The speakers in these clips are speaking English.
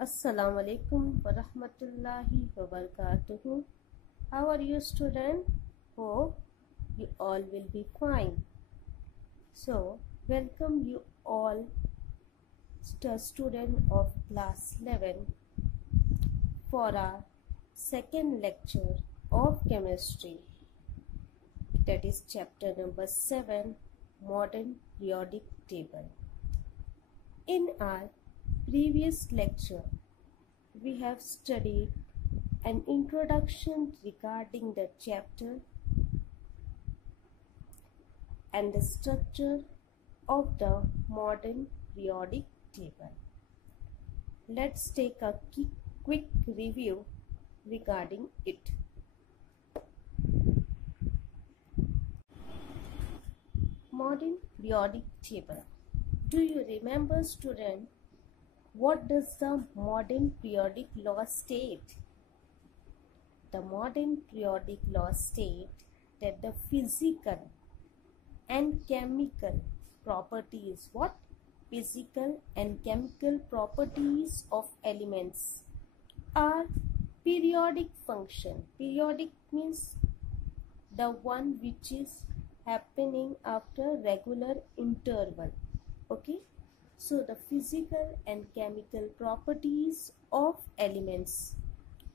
Assalamu alaikum wa rahmatullahi wa barakatuhu. How are you, student? Hope you all will be fine. So, welcome you all, student of class 11, for our second lecture of chemistry. That is chapter number 7, Modern Periodic Table. In our previous lecture, we have studied an introduction regarding the chapter and the structure of the modern periodic table. Let's take a quick review regarding it. Modern periodic table. Do you remember, student, what does the modern periodic law state? The modern periodic law state that the physical and chemical properties, what? Physical and chemical properties of elements are periodic function. Periodic means the one which is happening after regular interval. Okay, so the physical and chemical properties of elements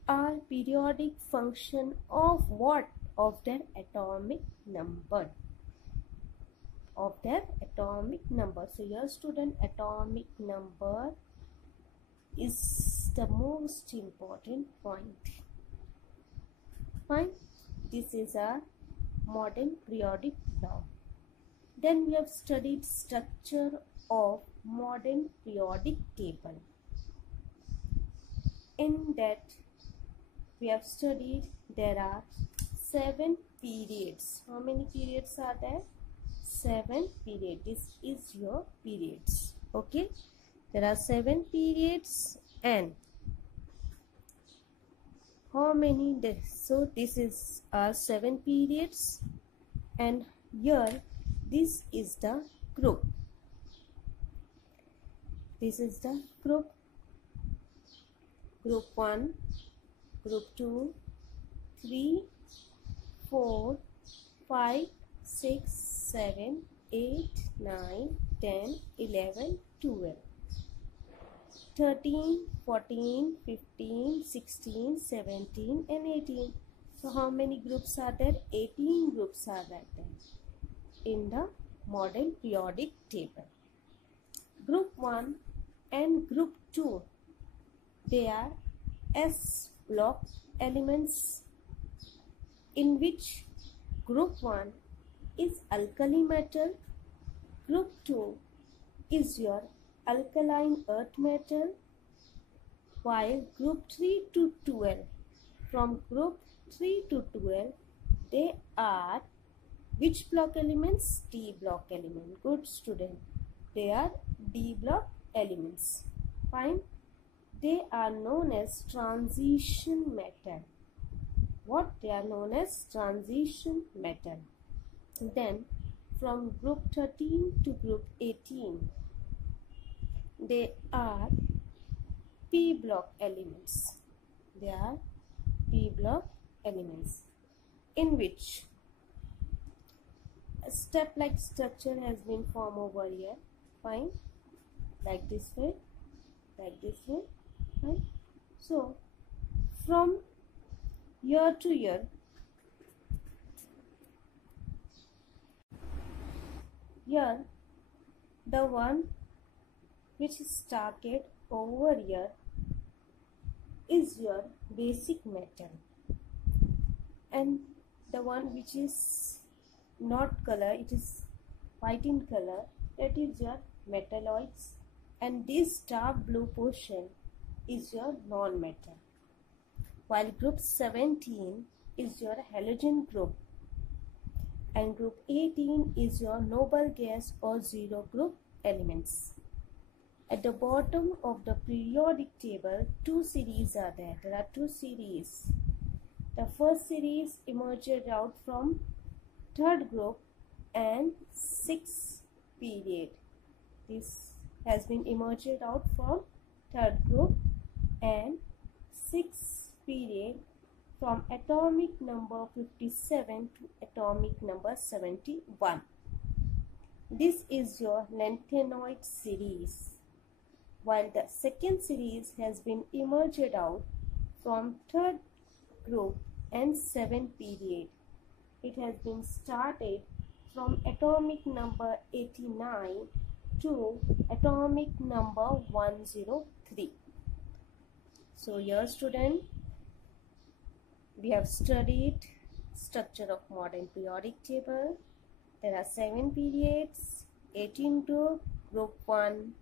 are periodic function of what? Of their atomic number. Of their atomic number. So your student, atomic number is the most important point. Fine. This is a modern periodic law. Then we have studied structure of modern periodic table. In that we have studied there are 7 periods. How many periods are there? 7 periods. This is your periods. Okay. There are 7 periods and how many days? So this is our 7 periods and here this is the group. This is the group. Group 1, group 2, 3, 4, 5, 6, 7, 8, 9, 10, 11, 12, 13, 14, 15, 16, 17 and 18. So how many groups are there? 18 groups are there in the modern periodic table. Group 1 and group 2, they are S block elements, in which group 1 is alkali metal, group 2 is your alkaline earth metal, while group 3 to 12, from group 3 to 12, they are which block elements? D block element. Good student. They are D block elements. Fine. They are known as transition metal. What? They are known as transition metal. Then from group 13 to group 18, they are P block elements. They are P block elements, in which a step-like structure has been formed over here. Fine. Like this way. Like this way. Fine. So from year to year, here the one which is started over here is your basic metal, and the one which is not color, it is white in color, that is your metalloids, and this dark blue portion is your non-metal, while group 17 is your halogen group and group 18 is your noble gas or zero group elements. At the bottom of the periodic table, 2 series are there. There are 2 series. The first series emerged out from third group and 6th period. This has been emerged out from third group and 6th period from atomic number 57 to atomic number 71. This is your lanthanoid series, while the second series has been emerged out from 3rd group and 7th period. It has been started from atomic number 89 to atomic number 103. So here student, we have studied structure of modern periodic table. There are 7 periods, 18 group. Group 1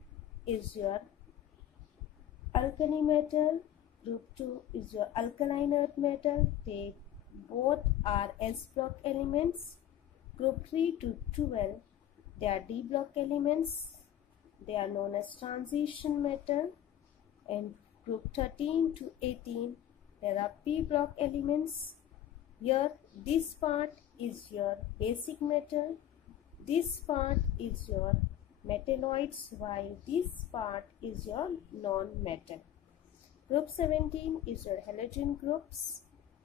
is your alkali metal. Group 2 is your alkaline earth metal. They both are S block elements. Group 3 to 12, they are D block elements. They are known as transition metal. And group 13 to 18, there are P block elements. Here this part is your basic metal. This part is your metalloids, while this part is your non-metal. Group 17 is your halogen groups.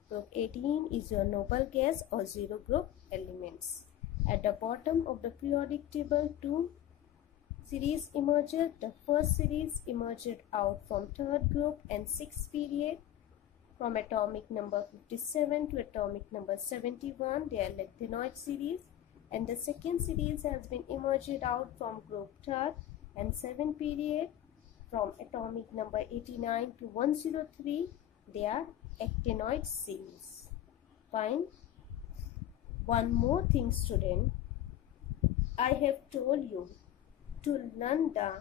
Group 18 is your noble gas or zero group elements. At the bottom of the periodic table, 2 series emerged. The first series emerged out from 3rd group and 6th period. From atomic number 57 to atomic number 71, they are lanthanoid series. And the second series has been emerged out from group 3rd and 7th period. From atomic number 89 to 103, they are actinoid series. Fine. One more thing student, I have told you to learn the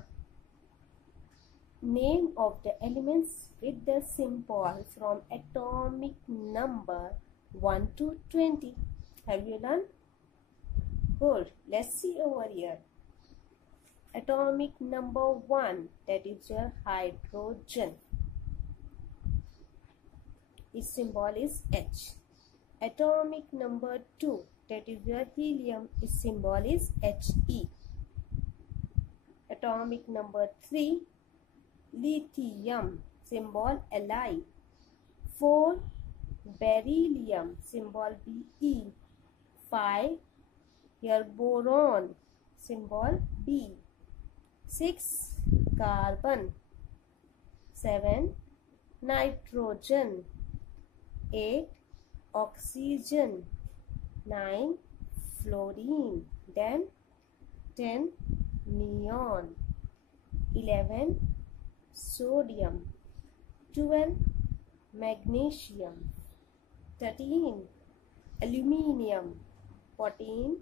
name of the elements with the symbol from atomic number 1 to 20. Have you learned? Good. Let's see over here. Atomic number 1, that is your hydrogen. Its symbol is H. Atomic number 2, that is your helium. Its symbol is He. Atomic number 3, lithium, symbol Li. 4, beryllium, symbol Be. 5, here boron, symbol B. 6, carbon. 7, nitrogen. 8, oxygen. 9, fluorine. Then 10, neon. 11, sodium. 12, magnesium. 13, aluminium. 14,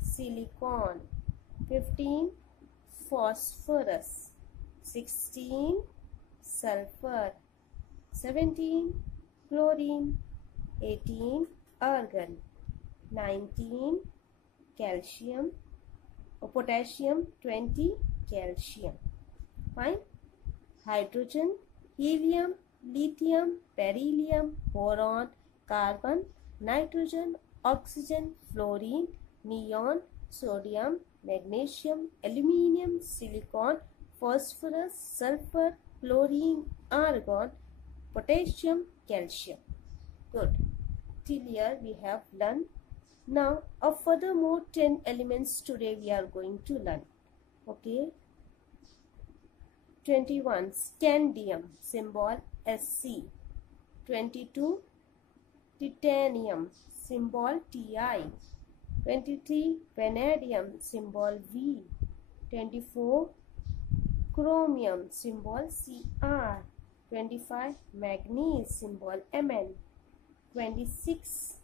silicon. 15, phosphorus. 16, sulfur. 17, chlorine. 18, argon. 19, calcium or potassium. 20, calcium. Fine. Hydrogen, helium, lithium, beryllium, boron, carbon, nitrogen, oxygen, fluorine, neon, sodium, magnesium, aluminium, silicon, phosphorus, sulfur, chlorine, argon, potassium, calcium. Good. Till here we have learned. Now a furthermore 10 elements today we are going to learn. Okay. 21, scandium, symbol Sc. 22, titanium, symbol Ti. 23, vanadium, symbol V. 24, chromium, symbol Cr. 25, manganese, symbol Mn. 26,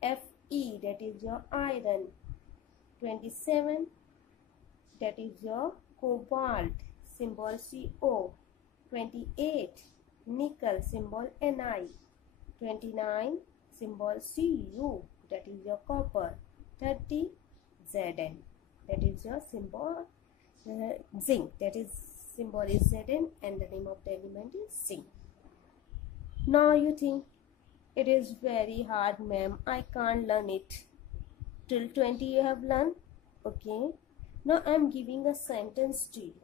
Fe, that is your iron. 27, that is your cobalt, symbol Co. 28, nickel, symbol Ni. 29, symbol Cu, that is your copper. 30, Zn, that is your symbol zinc, that is symbol is Zn and the name of the element is zinc. Now you think it is very hard, ma'am, I can't learn it. Till 20 you have learned. Okay. Now I am giving a sentence to you.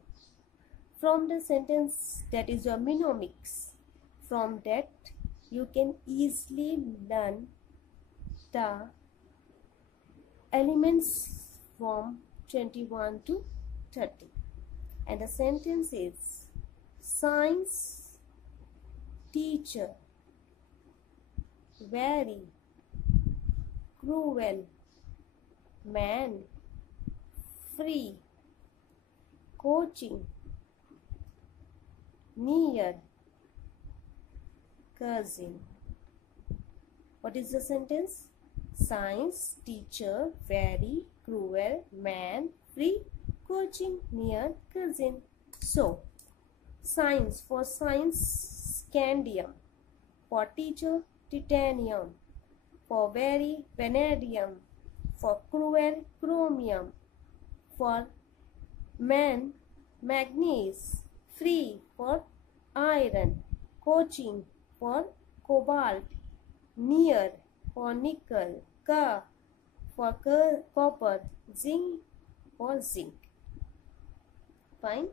From the sentence, that is your mnemonics. From that, you can easily learn the elements from 21 to 30. And the sentence is, science teacher very cruel man free coaching near cousin. What is the sentence? Science teacher very cruel man free coaching near cousin. So science, for science scandium, for teacher titanium, for very vanadium, for cruel chromium, for man manganese, free for iron, coaching for cobalt, near for nickel, Ca for copper, zinc for zinc. Fine.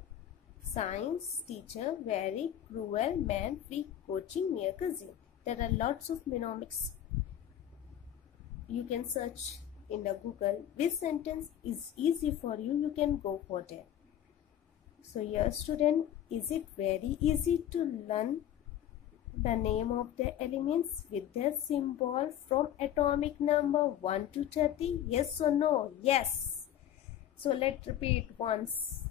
Science teacher very cruel man free coaching near cousin. There are lots of mnemonics. You can search in the Google. This sentence is easy for you. You can go for that. So here student, is it very easy to learn the name of the elements with their symbol from atomic number 1 to 30? Yes or no? Yes. So let's repeat once.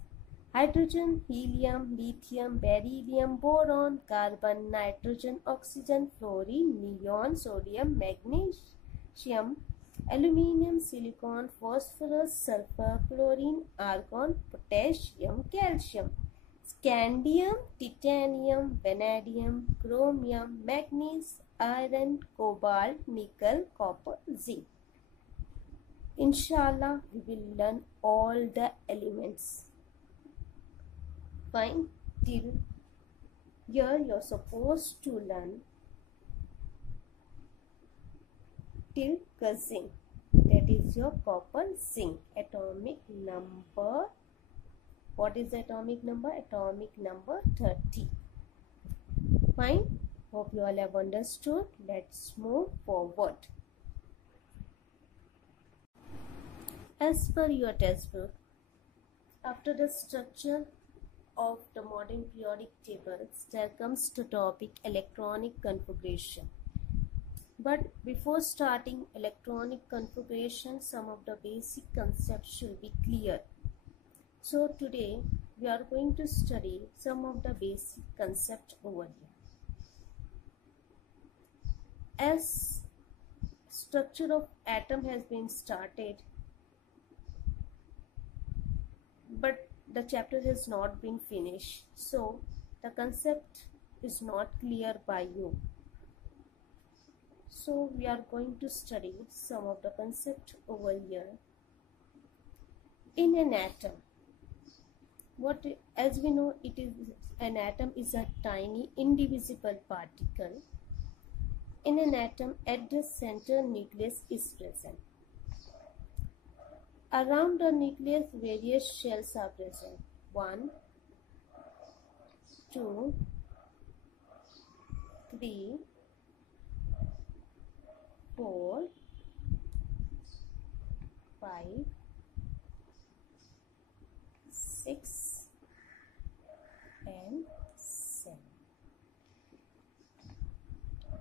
Hydrogen, helium, lithium, beryllium, boron, carbon, nitrogen, oxygen, fluorine, neon, sodium, magnesium, aluminium, silicon, phosphorus, sulfur, chlorine, argon, potassium, calcium, scandium, titanium, vanadium, chromium, manganese, iron, cobalt, nickel, copper, zinc. Inshallah, we will learn all the elements. Fine. Till here you're supposed to learn till zinc. That is your copper zinc. Atomic number. What is the atomic number? Atomic number 30. Fine. Hope you all have understood. Let's move forward. As per your textbook, after the structure of the modern periodic tables, there comes the topic electronic configuration. But before starting electronic configuration, some of the basic concepts should be clear. So today we are going to study some of the basic concepts over here. As structure of atom has been started, but the chapter has not been finished, so the concept is not clear by you. So we are going to study some of the concept over here. In an atom, as we know, it is an atom is a tiny indivisible particle. In an atom, at the center, nucleus is present. Around the nucleus, various shells are present. 1, 2, 3, 4, 5, 6, and 7.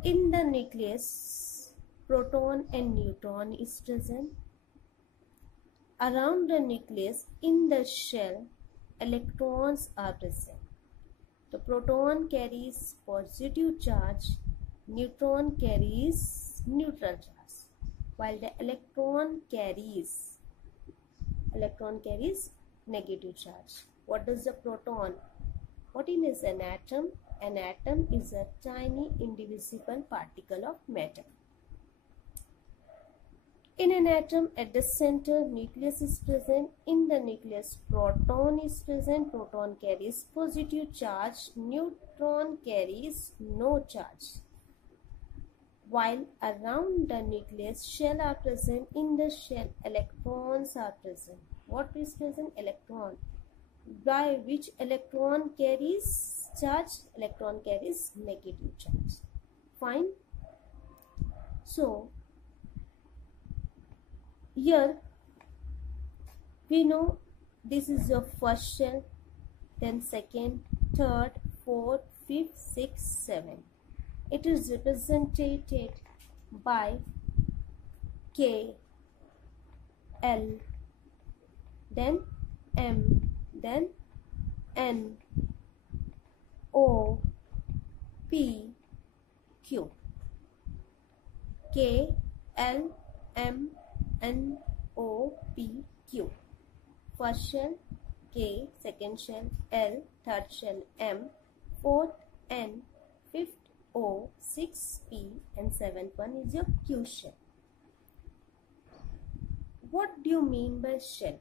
In the nucleus, proton and neutron is present. Around the nucleus, in the shell, electrons are present. The proton carries positive charge, neutron carries neutral charge, while the electron carries negative charge. What does the proton? What is an atom? An atom is a tiny indivisible particle of matter. In an atom, at the center, nucleus is present. In the nucleus, proton is present. Proton carries positive charge. Neutron carries no charge. While around the nucleus, shell are present. In the shell, electrons are present. What is present? Electron. by which electron carries charge? Electron carries negative charge. Fine. So here we know this is your first shell, then second, third, fourth, fifth, sixth, seventh. It is represented by K, L, then M, then N, O, P, Q. K, L, M, N, O, P, Q. First shell K, second shell L, third shell M, fourth N, fifth O, sixth P, and seventh one is your Q shell. What do you mean by shell?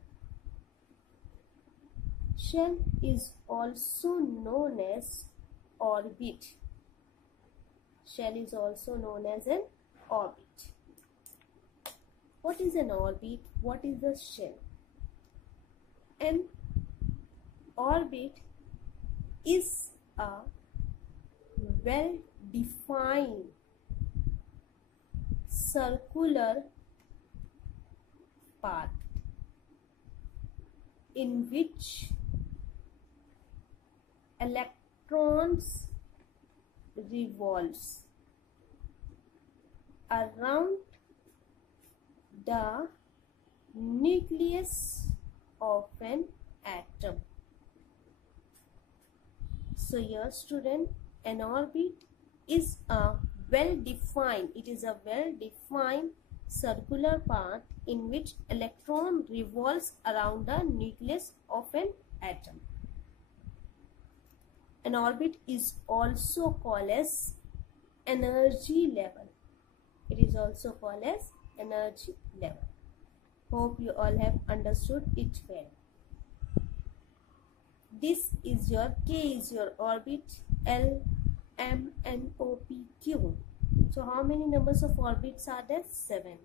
Shell is also known as orbit. Shell is also known as an orbit. What is an orbit? What is a shell? An orbit is a well-defined circular path in which electrons revolves around the nucleus of an atom. So here student, an orbit is a well-defined circular path in which electron revolves around the nucleus of an atom. An orbit is also called as energy level. It is also called as energy level. Hope you all have understood it well. This is your K is your orbit, L, M, N, O, P, Q. So how many numbers of orbits are there? 7.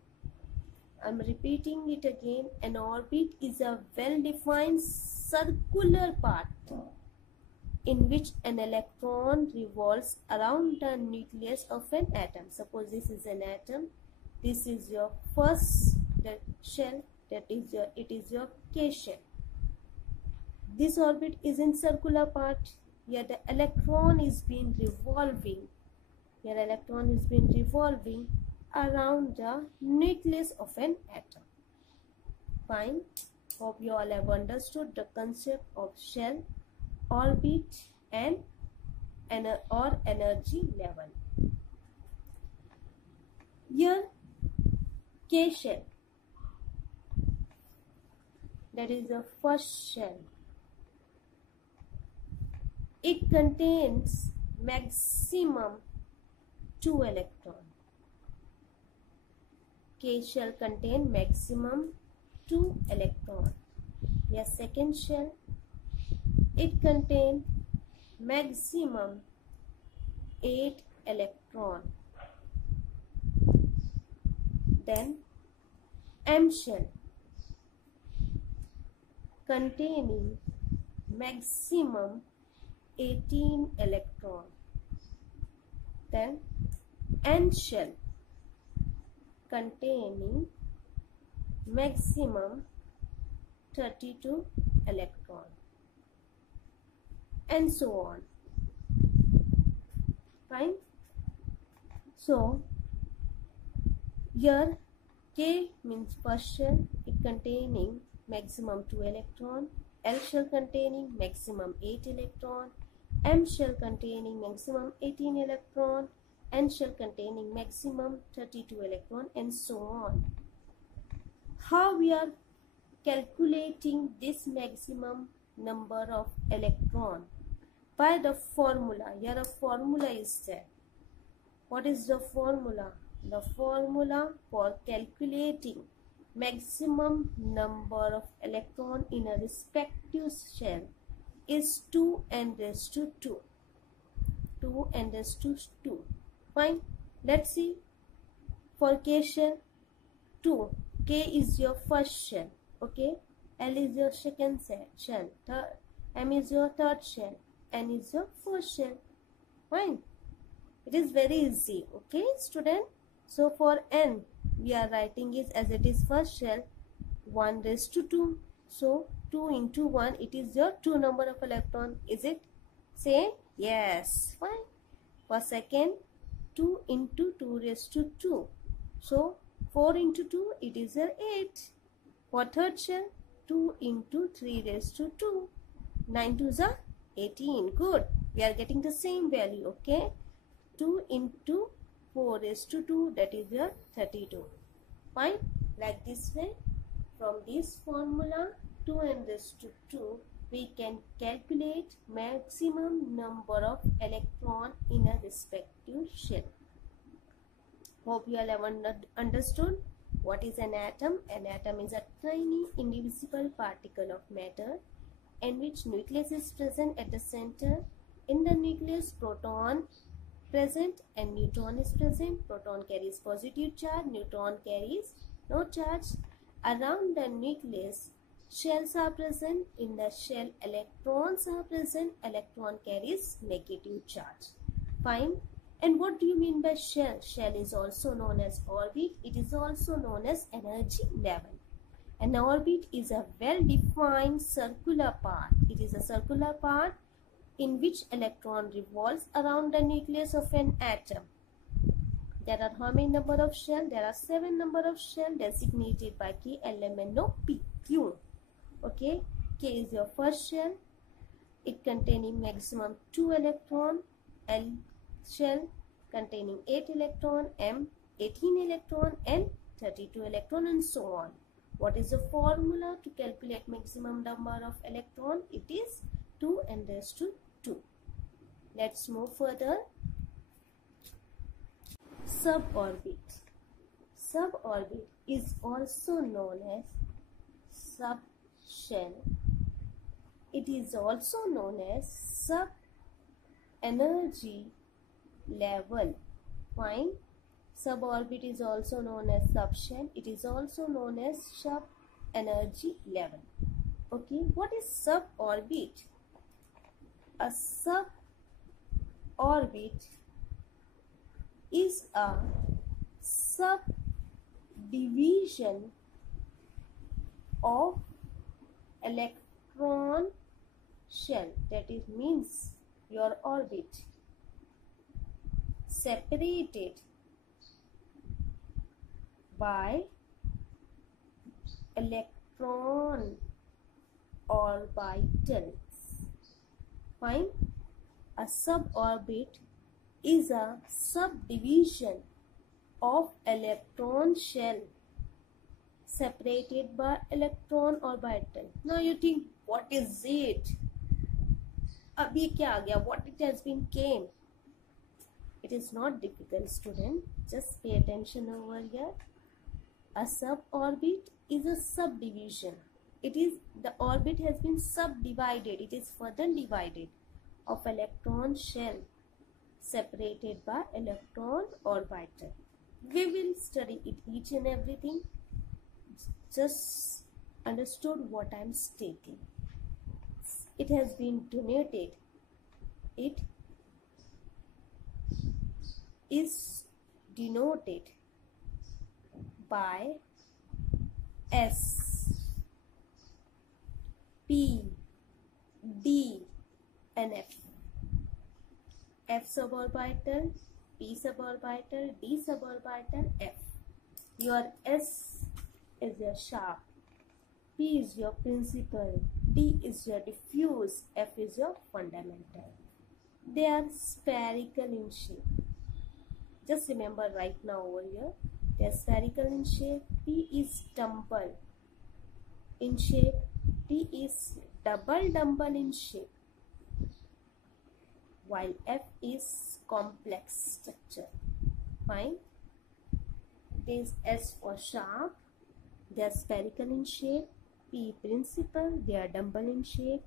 I'm repeating it again. An orbit is a well-defined circular path in which an electron revolves around the nucleus of an atom. Suppose this is an atom. This is your first shell. It is your K shell. This orbit is in circular part. Here the electron is being revolving. Around the nucleus of an atom. Fine. Hope you all have understood the concept of shell, orbit, and energy level. Here K shell, that is the first shell. It contains maximum 2 electrons. K shell contains maximum 2 electrons. Your second shell, it contains maximum 8 electrons. Then M shell containing maximum 18 electrons. Then N shell containing maximum 32 electrons, and so on. Fine. So here K means first shell, it containing maximum 2 electrons, L shell containing maximum 8 electrons, M shell containing maximum 18 electrons, N shell containing maximum 32 electrons, and so on. How we are calculating this maximum number of electrons? By the formula. Here a formula is there. What is the formula? The formula for calculating maximum number of electrons in a respective shell is 2n raised to 2. 2n raised to 2. Fine. Let's see. For K shell, 2. K is your first shell. Okay. L is your second shell. M is your third shell, N is your fourth shell. Fine. It is very easy. Okay, student. So for N, we are writing it as it is first shell, 1 raised to 2. So 2 into 1, it is your 2 number of electron. Is it same? Yes. Fine. For second, 2 into 2 raised to 2. So 4 into 2, it is your 8. For third shell, 2 into 3 raised to 2. 9 2s are 18. Good. We are getting the same value. Okay. 2 into 4 raised to 2, that is your 32. Fine. Like this way, from this formula 2n raised to 2, we can calculate maximum number of electron in a respective shell. Hope you all have understood what is an atom. An atom is a tiny indivisible particle of matter in which nucleus is present at the center. In the nucleus, proton present and neutron is present. Proton carries positive charge, neutron carries no charge. Around the nucleus, shells are present. In the shell, electrons are present. Electron carries negative charge. Fine. And what do you mean by shell? Shell is also known as orbit. It is also known as energy level. An orbit is a well-defined circular part. It is a circular part in which electron revolves around the nucleus of an atom. There are how many number of shells? There are 7 number of shells designated by K, L, M, N, O, P, Q. Okay, K is your first shell. It containing maximum 2 electron. L shell containing 8 electron. M 18 electron, N 32 electron, and so on. What is the formula to calculate maximum number of electron? It is 2n raised to 2. Let's move further. Suborbit. Suborbit is also known as subshell. It is also known as sub-energy level. Fine. Suborbit is also known as subshell. It is also known as sub-energy level. Okay, what is suborbit? A suborbit is a subdivision of electron shell, that is means your orbit, separated by electron orbitals. Fine. A suborbit is a subdivision of electron shell separated by electron orbital. Now you think, what is it? Abhi kya aa gaya? What it has been came? It is not difficult, student. Just pay attention over here. A suborbit is a subdivision. It is, the orbit has been subdivided. It is further divided of electron shell separated by electron orbital. We will study it each and everything. Just understood what I am stating. It has been donated. It is denoted by S, P, D and F. F suborbital, P suborbital, D suborbital, F. Your S is your sharp, P is your principal, D is your diffuse, F is your fundamental. They are spherical in shape. Just remember right now over here, they are spherical in shape. P is tumble in shape, D is double in shape, while F is complex structure. Fine. This S for sharp, they are spherical in shape. P principal, they are dumbbell in shape.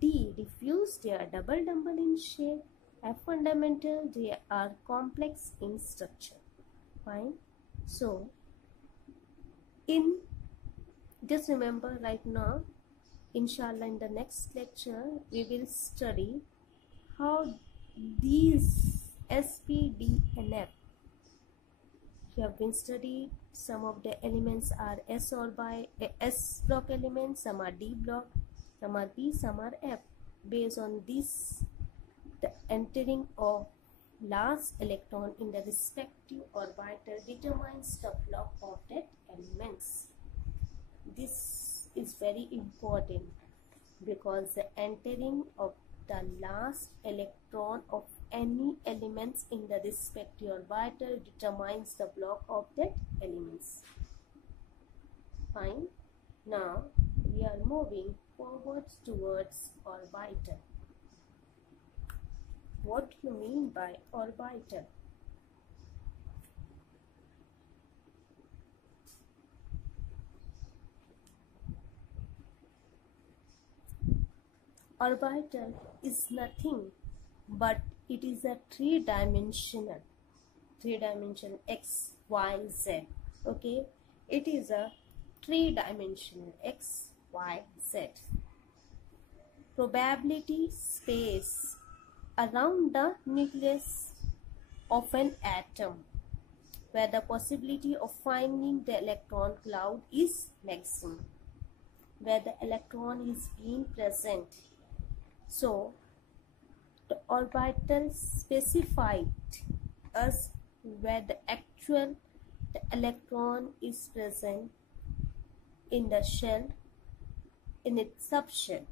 D diffuse, they are double in shape. F fundamental, they are complex in structure. Fine. So, just remember right now, Inshallah, in the next lecture, we will study how these S, P, D and F. You have been studied. Some of the elements are S block elements, some are D block, some are P, some are F. Based on this, the entering of last electron in the respective orbital determines the block of that elements. This is very important because the entering of the last electron of any elements in the respective orbital determines the block of that elements. Fine. Now we are moving forwards towards orbital. What do you mean by orbital? Orbital is nothing but it is a three-dimensional x, y, z. Okay, it is a three-dimensional x, y, z. Probability space around the nucleus of an atom where the possibility of finding the electron cloud is maximum, where the electron is being present. So the orbital specified as where the electron is present in the shell, in its subshell.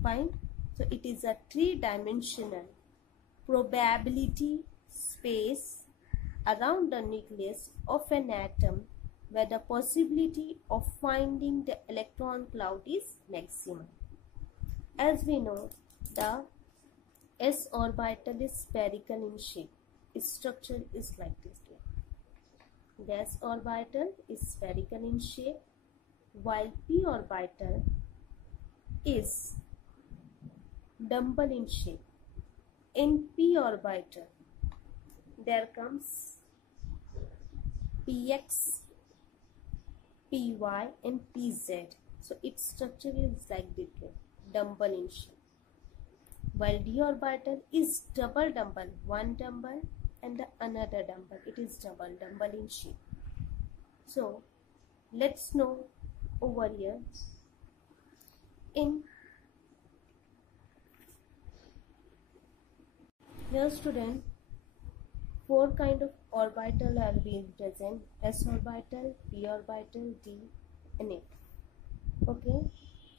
Fine. So it is a three-dimensional probability space around the nucleus of an atom where the possibility of finding the electron cloud is maximum. As we know, the S orbital is spherical in shape. Its structure is like this. The S orbital is spherical in shape, while P orbital is dumbbell in shape. In P orbital, there comes Px, Py and Pz. So its structure is like this, dumbbell in shape. While D orbital is double dumbbell, one dumbbell and the another dumbbell. It is double dumbbell in shape. So let's know over here. Here student, four kind of orbital are being present: S orbital, P orbital, D and F. Okay,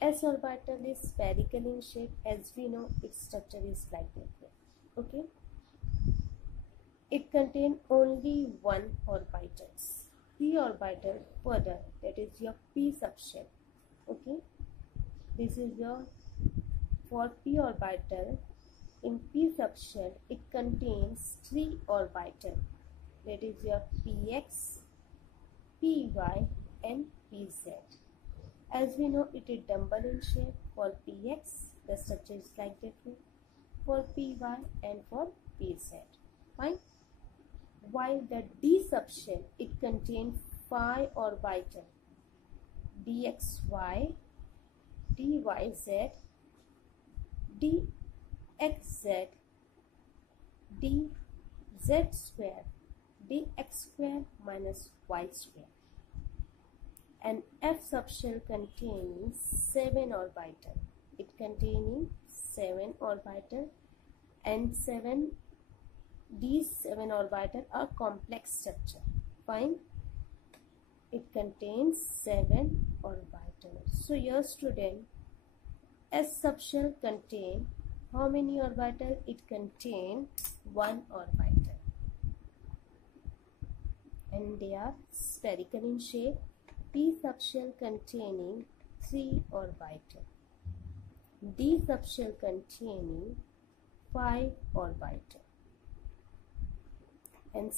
S orbital is spherical in shape. As we know, its structure is like that. Okay, it contains only one orbital. P orbital further, that is your P subshell. Okay, this is your for P orbital. In P subshell, it contains three orbitals, that is your Px, Py and Pz. As we know, it is dumbbell in shape. For Px, the structure is like that. For Py and for Pz. Fine. While the D subshell, it contains five orbitals: dxy, dyz, dxz, dz square, dx square minus y square. And F subshell contains seven orbitals. It containing seven orbitals, and these seven orbitals are complex structure. Fine. It contains seven orbitals. So your student, S subshell contain how many orbitals? It contains one orbital, and they are spherical in shape. P subshell containing three orbitals, D subshell containing five orbitals, and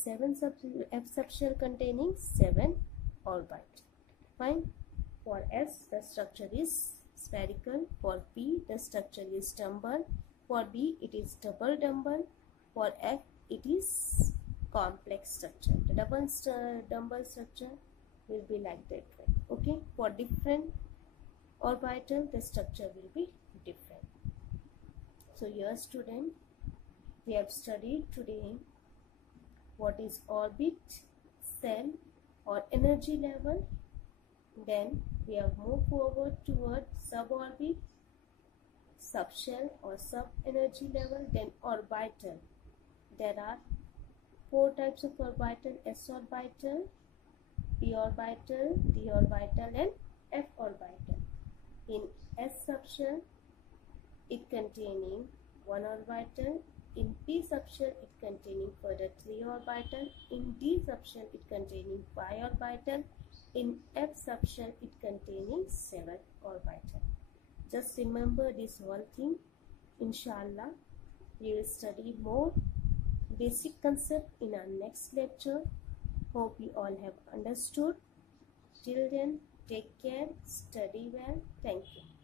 F subshell containing seven orbitals. Fine. For S, the structure is spherical. For P, the structure is dumbbell. For D, it is double dumbbell. For F, it is complex structure. The dumbbell structure will be like that way. Okay. For different orbital, the structure will be different. So here student, we have studied today what is orbit, cell or energy level. Then we have moved forward towards suborbit, subshell or sub-energy level, then orbital. There are 4 types of orbital: s orbital, p orbital, d orbital and f orbital. In s subshell, it containing 1 orbital. In p subshell, it containing further 3 orbital. In d subshell, it containing 5 orbital. In f subshell, it containing 7 orbital. Just remember this one thing. Inshallah, we will study more basic concept in our next lecture. Hope you all have understood. Till then, take care, study well. Thank you.